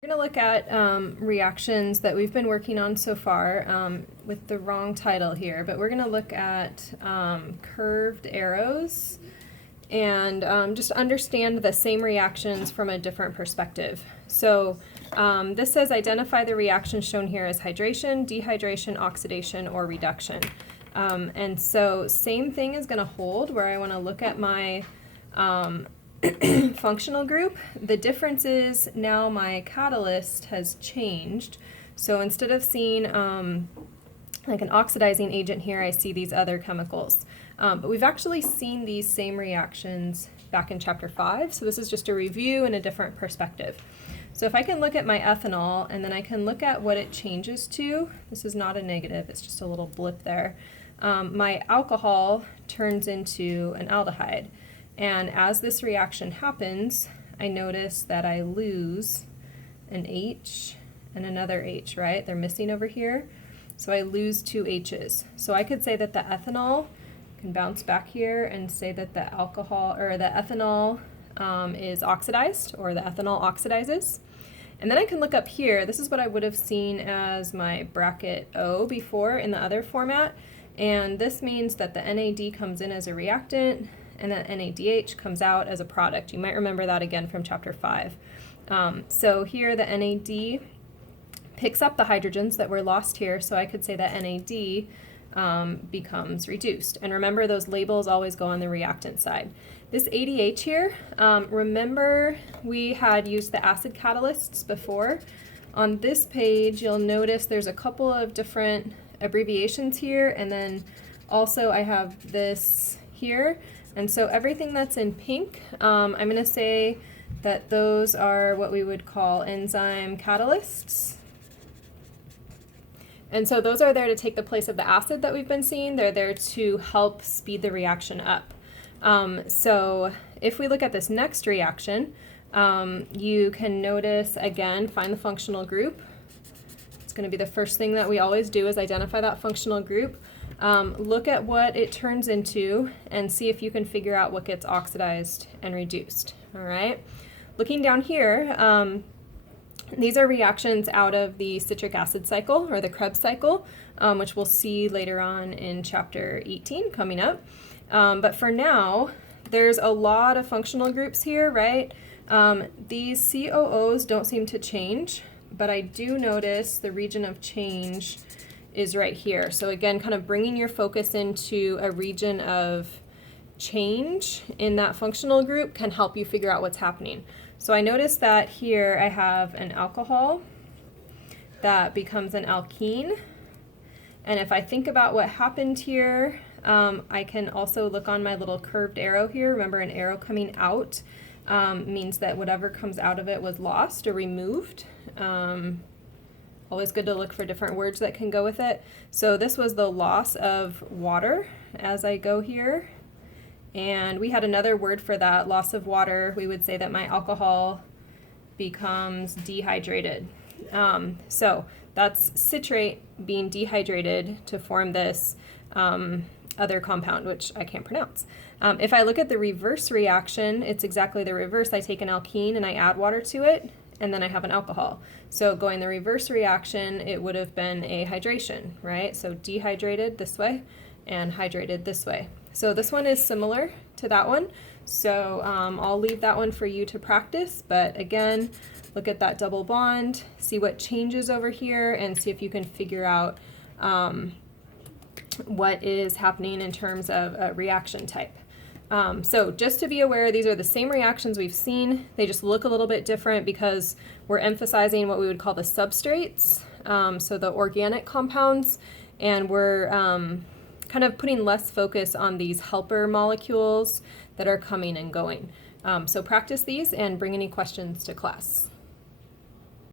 We're going to look at reactions that we've been working on so far with the wrong title here, but we're going to look at curved arrows and just understand the same reactions from a different perspective. So this says identify the reactions shown here as hydration, dehydration, oxidation, or reduction. And so same thing is going to hold where I want to look at my functional group. The difference is now my catalyst has changed. So instead of seeing like an oxidizing agent here, I see these other chemicals. But we've actually seen these same reactions back in chapter 5. So this is just a review in a different perspective. So if I can look at my ethanol and then I can look at what it changes to, this is not a negative, it's just a little blip there. My alcohol turns into an aldehyde. And as this reaction happens, I notice that I lose an H and another H, right? They're missing over here. So I lose two H's. So I could say that the ethanol can bounce back here and say that the alcohol or the ethanol is oxidized, or the ethanol oxidizes. And then I can look up here. This is what I would have seen as my bracket O before in the other format. And this means that the NAD comes in as a reactant and then NADH comes out as a product. You might remember that again from chapter 5. So here the NAD picks up the hydrogens that were lost here, so I could say that NAD becomes reduced. And remember, those labels always go on the reactant side. This ADH here, remember we had used the acid catalysts before. On this page, you'll notice there's a couple of different abbreviations here, and then also I have this here. And so everything that's in pink, I'm going to say that those are what we would call enzyme catalysts. And so those are there to take the place of the acid that we've been seeing. They're there to help speed the reaction up. So if we look at this next reaction, you can notice, again, find the functional group. It's going to be the first thing that we always do is identify that functional group. Look at what it turns into and see if you can figure out what gets oxidized and reduced. All right. Looking down here, these are reactions out of the citric acid cycle, or the Krebs cycle, which we'll see later on in chapter 18 coming up. But for now, there's a lot of functional groups here, right? These COOs don't seem to change, but I do notice the region of change is right here. So again, kind of bringing your focus into a region of change in that functional group can help you figure out what's happening. So I noticed that here I have an alcohol that becomes an alkene. And if I think about what happened here, I can also look on my little curved arrow here. Remember, an arrow coming out means that whatever comes out of it was lost or removed. Always good to look for different words that can go with it. So this was the loss of water as I go here. And we had another word for that, loss of water. We would say that my alcohol becomes dehydrated. So that's citrate being dehydrated to form this other compound, which I can't pronounce. If I look at the reverse reaction, it's exactly the reverse. I take an alkene and I add water to it, and then I have an alcohol. So going the reverse reaction, it would have been a hydration, right? So dehydrated this way and hydrated this way. So this one is similar to that one. So I'll leave that one for you to practice. But again, look at that double bond, see what changes over here, and see if you can figure out what is happening in terms of a reaction type. So just to be aware, these are the same reactions we've seen. They just look a little bit different because we're emphasizing what we would call the substrates, so the organic compounds, and we're kind of putting less focus on these helper molecules that are coming and going. So practice these and bring any questions to class.